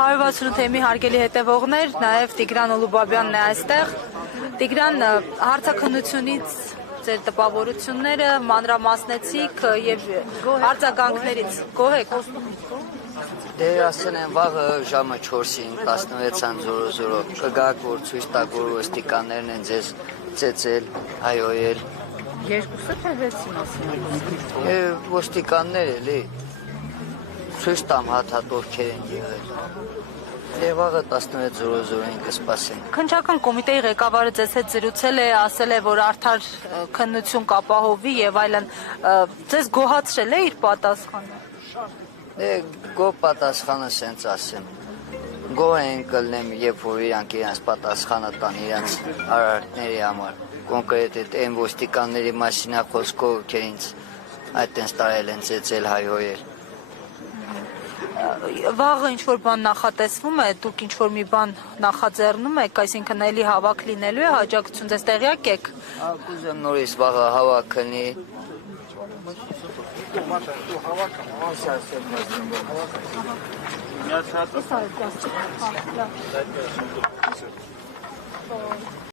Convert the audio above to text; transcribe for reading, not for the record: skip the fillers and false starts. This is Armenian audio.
168 թեմի հարգելի հետևողներ, նաև Տիգրան Ուլուբաբյանն է այստեղ։ Տիգրան, հարցաքննությունից ձեր տպավորությունները մանրամասնեցիք եւ արձագանքներից գոհ եք։ Դե ասեն են վաղը ժամը 4-ին 16:00 կգաք, որ ցույց տաք, որ ոստիկաններն են ձեզ ծեծել, հայոյել։ Երկուսը թե վեցին ասում։ Ոստիկաններ էլի ցույց տամ հատ ովքեր են եղել։ Եվ վաղը 16:00-ին կսպասենք։ Քննչական կոմիտեի ղեկավարը ձեզ հետ զրուցել է, ասել է, որ արդար քննություն կապահովի եւ այլն։ Ձեզ գոհացրել է իր պատասխանը։ Գոհ պատասխանը սենց ասեմ։ Գոհ են կլնեմ, երբ որ իրանք իրանց պատասխանը տան իրանց արարքների համար։ Կոնկրետ այն ոստիկանների մասին է խոսքը, ովքեր ինձ այդտենց տարել են ծեծել, հայհոյել։ Վաղը ինչ-որ բան նախատեսվում է, դուք ինչ-որ մի բան նախաձեռնում եք, այսինքն էլի հավաք լինելու է հաջակցություն, ձեզ տեղյակ եք։ Կուզեմ նորից վաղը հավաք լինի։ Միացած